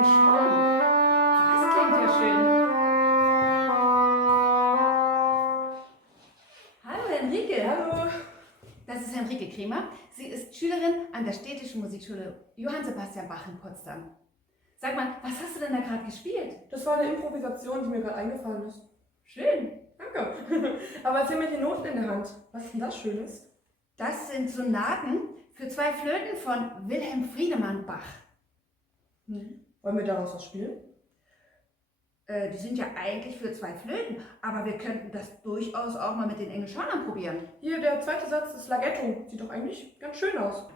Engelschorn. Das klingt ja schön. Hallo Henrike. Hallo. Das ist Henrike Kremer. Sie ist Schülerin an der Städtischen Musikschule Johann Sebastian Bach in Potsdam. Sag mal, was hast du denn da gerade gespielt? Das war eine Improvisation, die mir gerade eingefallen ist. Schön. Danke. Aber erzähl mir die Noten in der Hand. Was ist denn das Schönes? Das sind Sonaten für 2 Flöten von Wilhelm Friedemann Bach. Wollen wir daraus was spielen? Die sind ja eigentlich für 2 Flöten, aber wir könnten das durchaus auch mal mit den Engelschornern probieren. Hier, der zweite Satz ist Laghetto. Sieht doch eigentlich ganz schön aus.